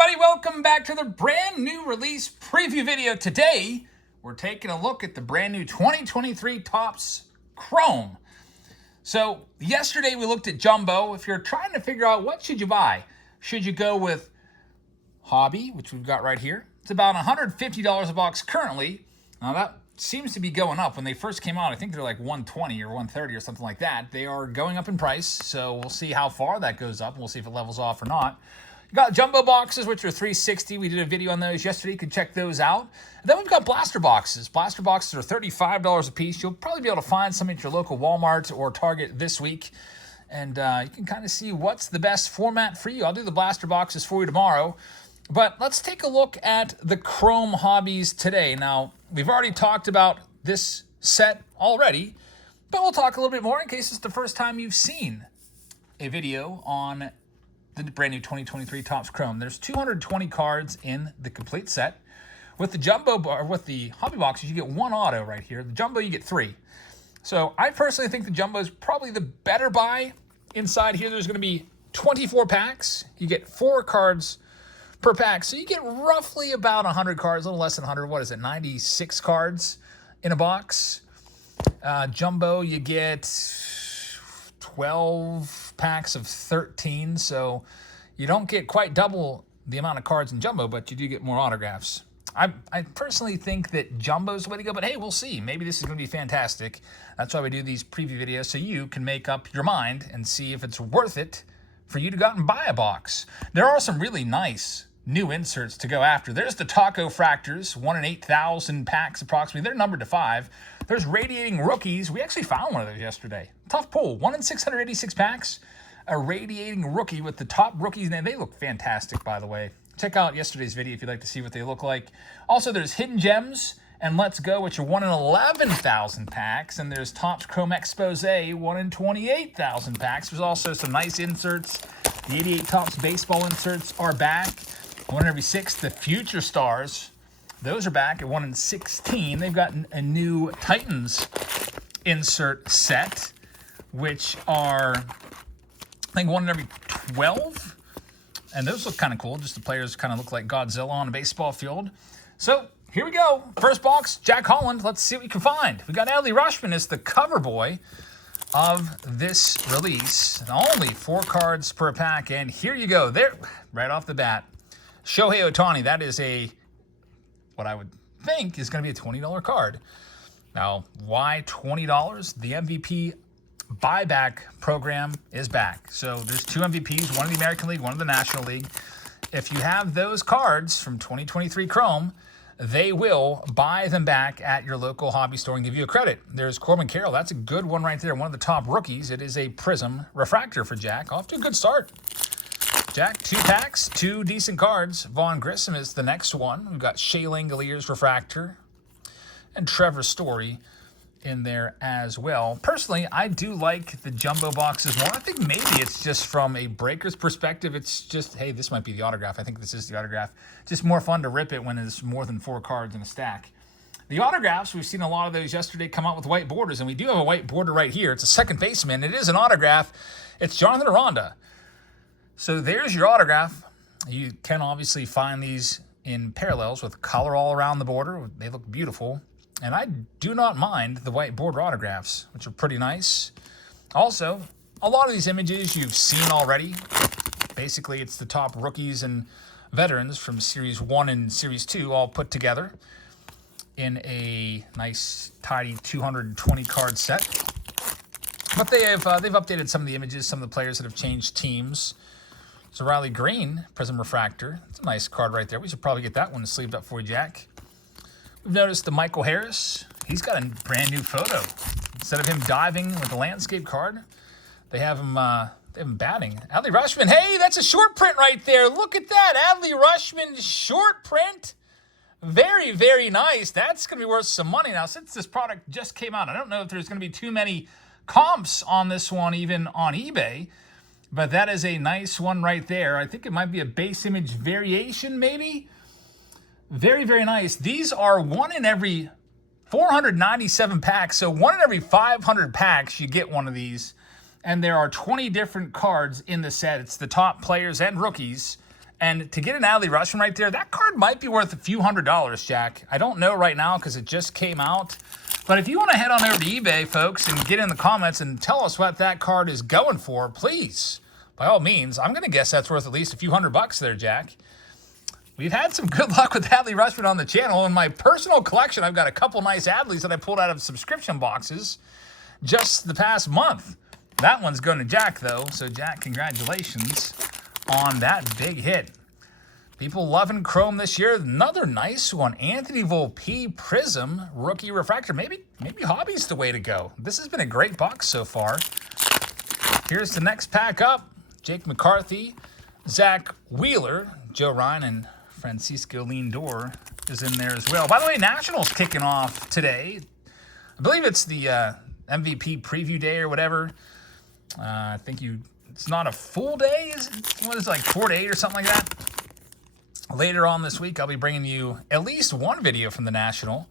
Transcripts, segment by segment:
everybody, welcome back to the brand new release preview video. Today, we're taking a look at the brand new 2023 Topps Chrome. So, yesterday we looked at Jumbo. If you're trying to figure out what should you buy, should you go with Hobby, which we've got right here? It's about $150 a box currently. Now that seems to be going up. When they first came out, I think they're like $120 or $130 or something like that. They are going up in price, so we'll see how far that goes up. We'll see if it levels off or not. You got jumbo boxes, which are $360. We did a video on those yesterday. You can check those out. And then we've got blaster boxes. Blaster boxes are $35 a piece. You'll probably be able to find some at your local Walmart or Target this week. And you can kind of see what's the best format for you. I'll do the blaster boxes for you tomorrow. But let's take a look at the Chrome hobbies today. Now, we've already talked about this set already, but we'll talk a little bit more in case it's the first time you've seen a video on the brand new 2023 Topps Chrome. There's 220 cards in the complete set. With the jumbo or with the hobby boxes, you get one auto right here. The jumbo, you get three. So I personally think the jumbo is probably the better buy. Inside here, there's going to be 24 packs. You get 4 cards per pack. So you get roughly about 100 cards, a little less than 100. What is it, 96 cards in a box. Jumbo, you get 12 packs of 13. So you don't get quite double the amount of cards in Jumbo, but you do get more autographs. I personally think that Jumbo's the way to go, but hey, we'll see. Maybe this is going to be fantastic. That's why we do these preview videos, so you can make up your mind and see if it's worth it for you to go out and buy a box. There are some really nice new inserts to go after. There's the Taco Fractors, 1 in 8,000 packs approximately. They're numbered to 5. There's Radiating Rookies. We actually found one of those yesterday. Tough pull. 1 in 686 packs. A Radiating Rookie with the top rookies name. They look fantastic, by the way. Check out yesterday's video if you'd like to see what they look like. Also, there's Hidden Gems and Let's Go, which are 1 in 11,000 packs. And there's Topps Chrome Expose, 1 in 28,000 packs. There's also some nice inserts. The 88 Topps baseball inserts are back. 1 in every 6. The Future Stars, those are back at 1 in 16. They've got a new Titans insert set, which are, I think, 1 in every 12. And those look kind of cool. Just the players kind of look like Godzilla on a baseball field. So here we go. First box, Jack Holland. Let's see what we can find. We got Adley Rutschman as the cover boy of this release. Only 4 cards per pack. And here you go. There, right off the bat. Shohei Ohtani. That is what I would think is going to be a $20 card. Now, why $20? The MVP buyback program is back. So there's 2 MVPs, one in the American League, one in the National League. If you have those cards from 2023 Chrome, they will buy them back at your local hobby store and give you a credit. There's Corbin Carroll. That's a good one right there. One of the top rookies. It is a Prism refractor for Jack. Off to a good start. Jack, 2 packs, 2 decent cards. Vaughn Grissom is the next one. We've got Shea Langoliers refractor and Trevor Story in there as well. Personally, I do like the jumbo boxes more. I think maybe it's just from a breaker's perspective. It's just, hey, this might be the autograph. I think this is the autograph. Just more fun to rip it when there's more than 4 cards in a stack. The autographs, we've seen a lot of those yesterday come out with white borders, and we do have a white border right here. It's a second baseman. It is an autograph. It's Jonathan Aranda. So there's your autograph. You can obviously find these in parallels with color all around the border. They look beautiful. And I do not mind the white border autographs, which are pretty nice. Also, a lot of these images you've seen already. Basically, it's the top rookies and veterans from Series 1 and Series 2 all put together in a nice, tidy 220 card set. But they've updated some of the images, some of the players that have changed teams. So Riley Green, Prism Refractor. It's a nice card right there. We should probably get that one sleeved up for you, Jack. We've noticed the Michael Harris. He's got a brand new photo. Instead of him diving with the landscape card, they have him batting. Adley Rutschman. Hey, that's a short print right there. Look at that. Adley Rutschman short print. Very, very nice. That's going to be worth some money. Now, since this product just came out, I don't know if there's going to be too many comps on this one, even on eBay. But that is a nice one right there. I think it might be a base image variation, maybe. Very, very nice. These are 1 in every 497 packs. So 1 in every 500 packs, you get one of these. And there are 20 different cards in the set. It's the top players and rookies And to get an Adley Rushman right there, that card might be worth a few $100s, Jack. I don't know right now because it just came out. But if you want to head on over to eBay, folks, and get in the comments and tell us what that card is going for, please, by all means. I'm going to guess that's worth at least a few $100 there, Jack. We've had some good luck with Adley Rushman on the channel. In my personal collection, I've got a couple nice Adleys that I pulled out of subscription boxes just the past month. That one's going to Jack, though. So, Jack, congratulations on that big hit. People loving Chrome this year. Another nice one. Anthony Volpe Prism Rookie Refractor. Maybe Hobby's the way to go. This has been a great box so far. Here's the next pack up. Jake McCarthy, Zach Wheeler, Joe Ryan, and Francisco Lindor is in there as well. By the way, Nationals kicking off today. I believe it's the MVP preview day or whatever. I think it's not a full day. What is it, like 4 to 8 or something like that? Later on this week, I'll be bringing you at least one video from the National.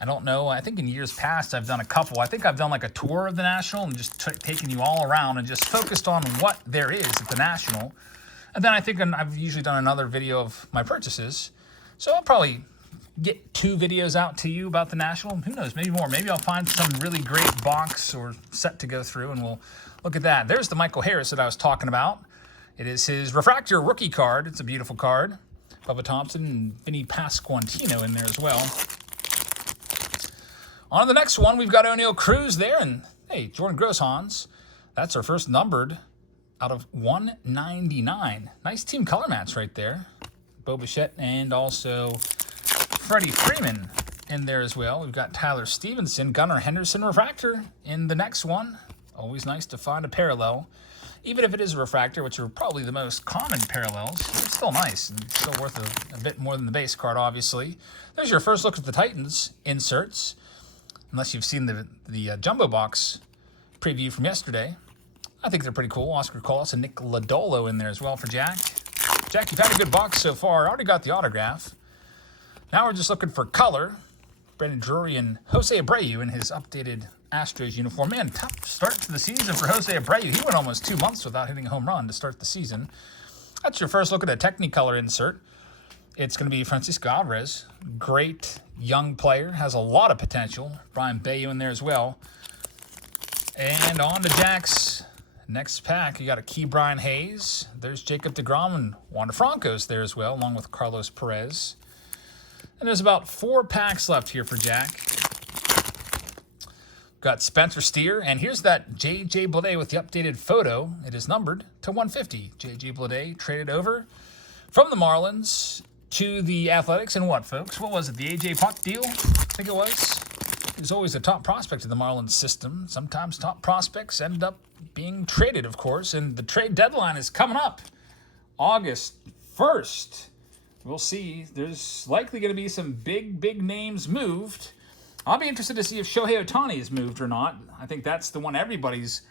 I don't know. I think in years past, I've done a couple. I think I've done like a tour of the National and just taken you all around and just focused on what there is at the National. And then I think I've usually done another video of my purchases. So I'll probably get 2 videos out to you about the National. Who knows, maybe more. Maybe I'll find some really great box or set to go through and we'll look at that. There's the Michael Harris that I was talking about. It is his Refractor rookie card. It's a beautiful card. Bubba Thompson and Vinny Pasquantino in there as well. On to the next one, we've got O'Neal Cruz there. And, hey, Jordan Grosshans. That's our first numbered out of 199. Nice team color match right there. Bo Bichette and also Freddie Freeman in there as well. We've got Tyler Stevenson, Gunnar Henderson Refractor in the next one. Always nice to find a parallel. Even if it is a refractor, which are probably the most common parallels, it's still nice and still worth a bit more than the base card, obviously. There's your first look at the Titans inserts, unless you've seen the Jumbo Box preview from yesterday. I think they're pretty cool. Oscar Colas and Nick Lodolo in there as well for Jack. Jack, you've had a good box so far. I already got the autograph. Now we're just looking for color. Brandon Drury and Jose Abreu in his updated Astros uniform. Man, tough start to the season for Jose Abreu. He went almost 2 months without hitting a home run to start the season. That's your first look at a Technicolor insert. It's going to be Francisco Alvarez. Great young player. Has a lot of potential. Brian Bayo in there as well. And on to Jack's next pack. You got a Key Brian Hayes. There's Jacob deGrom and Wander Franco's there as well, along with Carlos Perez. And there's about 4 packs left here for Jack. Got Spencer Steer, and here's that J.J. Bleday with the updated photo. It is numbered to 150. J.J. Bleday traded over from the Marlins to the Athletics. And what, folks? What was it, the A.J. Puck deal? I think it was. He was always a top prospect in the Marlins system. Sometimes top prospects end up being traded, of course, and the trade deadline is coming up August 1st. We'll see. There's likely going to be some big names moved. I'll be interested to see if Shohei Ohtani is moved or not. I think that's the one everybody's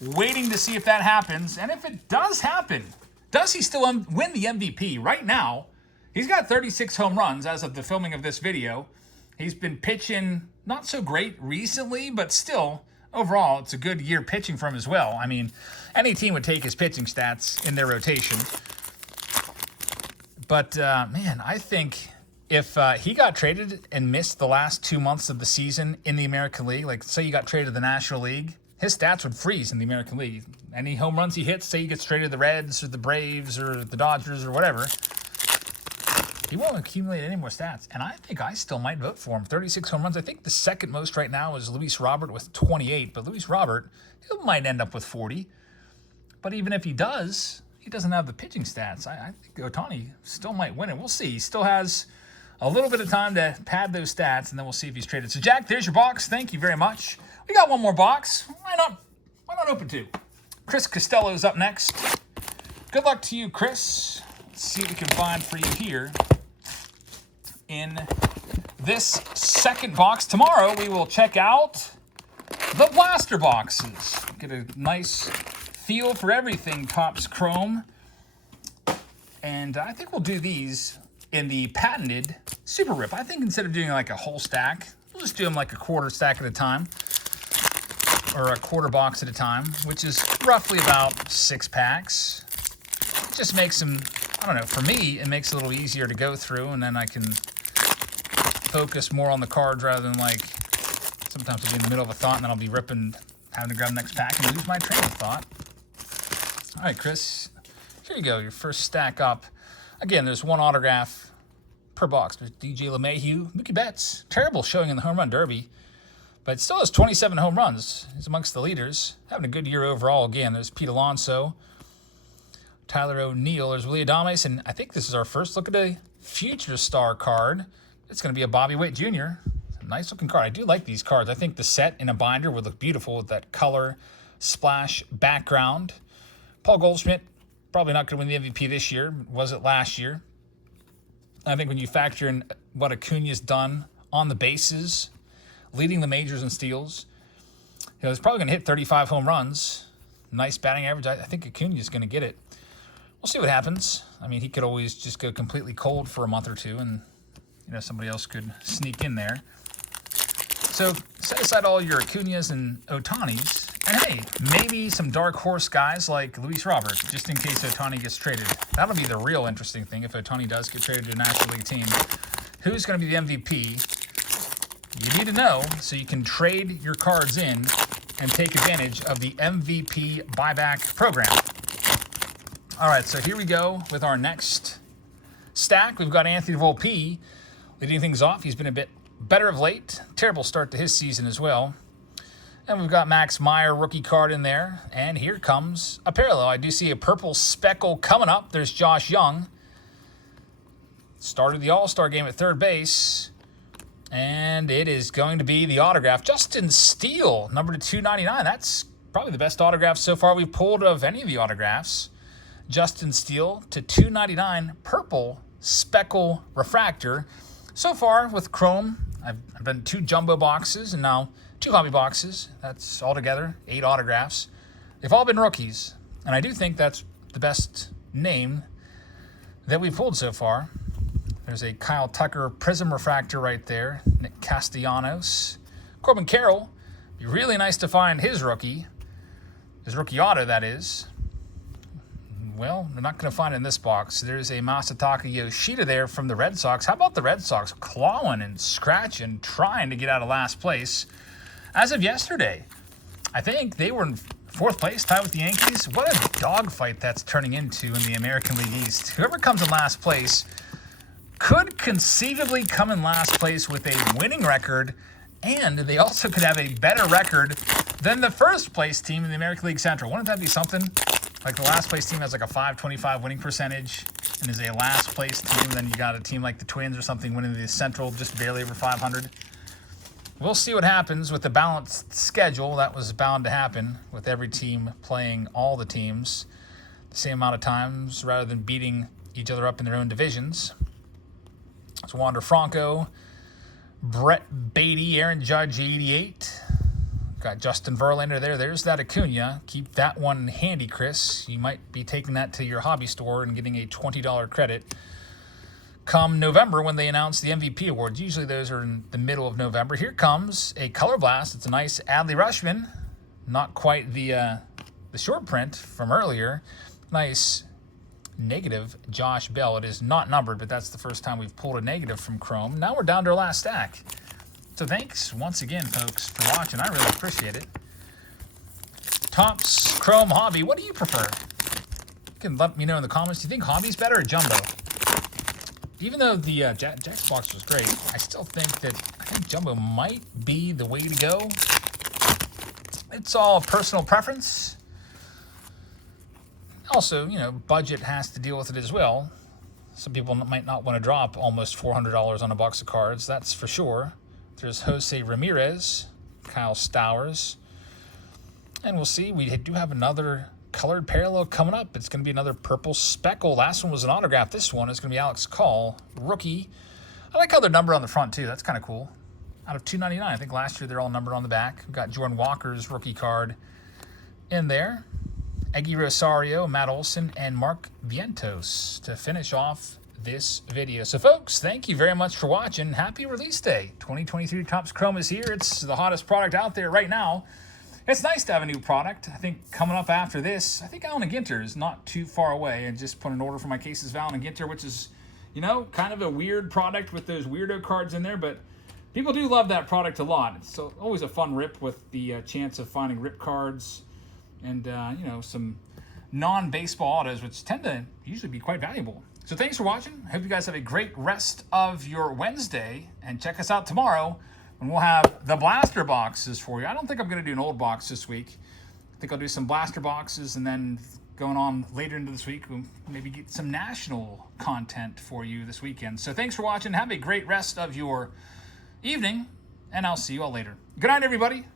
waiting to see if that happens. And if it does happen, does he still win the MVP? Right now, he's got 36 home runs as of the filming of this video. He's been pitching not so great recently, but still, overall, it's a good year pitching for him as well. I mean, any team would take his pitching stats in their rotation. But, man, I think if he got traded and missed the last 2 months of the season in the American League, like say you got traded to the National League, his stats would freeze in the American League. Any home runs he hits, say he gets traded to the Reds or the Braves or the Dodgers or whatever, he won't accumulate any more stats. And I think I still might vote for him. 36 home runs. I think the second most right now is Luis Robert with 28. But Luis Robert, he might end up with 40. But even if he does, he doesn't have the pitching stats. I think Ohtani still might win it. We'll see. He still has a little bit of time to pad those stats, and then we'll see if he's traded. So, Jack, there's your box. Thank you very much. We got one more box. Why not open 2? Chris Costello's up next. Good luck to you, Chris. Let's see what we can find for you here in this second box. Tomorrow, we will check out the blaster boxes. Get a nice feel for everything Topps Chrome. And I think we'll do these in the patented Super Rip. I think instead of doing like a whole stack, we'll just do them like a quarter stack at a time, or a quarter box at a time, which is roughly about 6 packs. Just makes them I don't know, for me, it makes it a little easier to go through, and then I can focus more on the cards rather than like, sometimes I'll be in the middle of a thought and then I'll be having to grab the next pack and lose my train of thought. All right, Chris, here you go, your first stack up. Again, there's one autograph per box. There's DJ LeMahieu, Mookie Betts, terrible showing in the home run derby, but still has 27 home runs. He's amongst the leaders, having a good year overall. Again, there's Pete Alonso, Tyler O'Neill, there's Willie Adames, and I think this is our first look at a future star card. It's going to be a Bobby Witt Jr. It's a nice looking card. I do like these cards. I think the set in a binder would look beautiful with that color splash background. Paul Goldschmidt, probably not going to win the MVP this year. Was it last year? I think when you factor in what Acuna's done on the bases, leading the majors in steals, he's probably going to hit 35 home runs. Nice batting average. I think Acuna's going to get it. We'll see what happens. I mean, he could always just go completely cold for a month or two, and somebody else could sneak in there. So set aside all your Acunas and Ohtanis, and hey, maybe some dark horse guys like Luis Robert, just in case Ohtani gets traded. That'll be the real interesting thing if Ohtani does get traded to a National League team. Who's going to be the MVP? You need to know so you can trade your cards in and take advantage of the MVP buyback program. All right, so here we go with our next stack. We've got Anthony Volpe leading things off. He's been a bit better of late. Terrible start to his season as well. And we've got Max Meyer rookie card in there. And here comes a parallel. I do see a purple speckle coming up. There's Josh Young. Started the All-Star game at third base. And it is going to be the autograph. Justin Steele, number to 299. That's probably the best autograph so far we've pulled of any of the autographs. Justin Steele to 299, purple speckle refractor. So far with Chrome, I've done 2 jumbo boxes and now 2 hobby boxes. That's altogether 8 autographs. They've all been rookies, and I do think that's the best name that we've pulled so far. There's a Kyle Tucker Prism refractor right there. Nick Castellanos. Corbin Carroll. Be really nice to find his rookie auto, that is. Well, they're not going to find it in this box. There's a Masataka Yoshida there from the Red Sox. How about the Red Sox clawing and scratching, trying to get out of last place? As of yesterday, I think they were in 4th place, tied with the Yankees. What a dogfight that's turning into in the American League East. Whoever comes in last place could conceivably come in last place with a winning record, and they also could have a better record than the first place team in the American League Central. Wouldn't that be something? Like the last place team has like a .525 winning percentage and is a last place team. Then you got a team like the Twins or something winning the Central just barely over 500. We'll see what happens with the balanced schedule. That was bound to happen with every team playing all the teams the same amount of times rather than beating each other up in their own divisions. It's Wander Franco, Brett Beatty, Aaron Judge, 88. Got Justin Verlander there. There's that Acuna. Keep that one handy, Chris. You might be taking that to your hobby store and getting a $20 credit come November when they announce the MVP awards. Usually those are in the middle of November. Here comes a Color Blast. It's a nice Adley Rutschman. Not quite the short print from earlier. Nice negative Josh Bell. It is not numbered, but that's the first time we've pulled a negative from Chrome. Now we're down to our last stack. So thanks once again, folks, for watching. I really appreciate it. Topps Chrome Hobby, what do you prefer? You can let me know in the comments. Do you think Hobby's better or Jumbo? Even though the Jack's box was great, I still think Jumbo might be the way to go. It's all personal preference. Also, budget has to deal with it as well. Some people might not want to drop almost $400 on a box of cards, that's for sure. There's Jose Ramirez, Kyle Stowers, and we'll see. We do have another colored parallel coming up. It's going to be another purple speckle. Last one was an autograph. This one is going to be Alex Call, rookie. I like how they're numbered on the front, too. That's kind of cool. Out of 299. I think last year they're all numbered on the back. We've got Jordan Walker's rookie card in there. Eggy Rosario, Matt Olson, and Mark Vientos to finish off this video. So folks, thank you very much for watching. Happy release day. 2023 Topps Chrome is here. It's the hottest product out there right now. it's nice to have a new product. I think coming up after this, I think Allen and Ginter is not too far away. I just put an order for my cases of Allen and Ginter, which is, you know, kind of a weird product with those weirdo cards in there, but people do love that product a lot. It's always a fun rip with the chance of finding rip cards and, you know, some non-baseball autos, which tend to usually be quite valuable. So thanks for watching. I hope you guys have a great rest of your Wednesday, and check us out tomorrow when we'll have the blaster boxes for you. I don't think I'm going to do an old box this week. I think I'll do some blaster boxes, and then going on later into this week, we'll maybe get some national content for you this weekend. So thanks for watching. Have a great rest of your evening, and I'll see you all later. Good night, everybody.